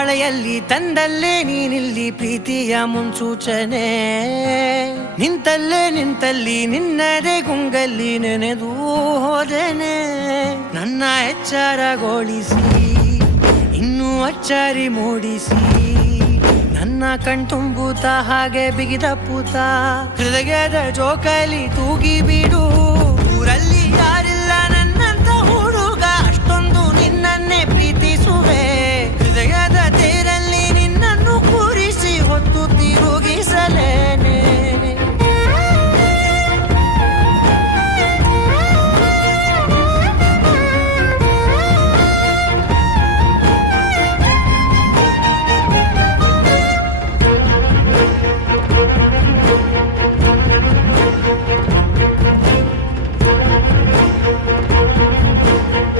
ಮಳೆಯಲ್ಲಿ ತಂದಲ್ಲೇ ನೀನಿಲ್ಲಿ ಪ್ರೀತಿಯ ಮುನ್ಸೂಚನೆ ನಿಂತಲ್ಲಿ ನಿನ್ನದೇ ಗುಂಗಲ್ಲಿ ನೆನೆದು ಹೋದೆನೆ ನನ್ನ ಎಚ್ಚರಗೊಳಿಸಿ ಇನ್ನೂ ಅಚ್ಚರಿ ಮೂಡಿಸಿ ನನ್ನ ಕಣ್ತುಂಬುತ್ತ ಹಾಗೆ ಬಿಗಿದ ಪೂತ ಹೃದಯದ ಜೋಕಾಲಿ ತೂಗಿ ಬಿಡು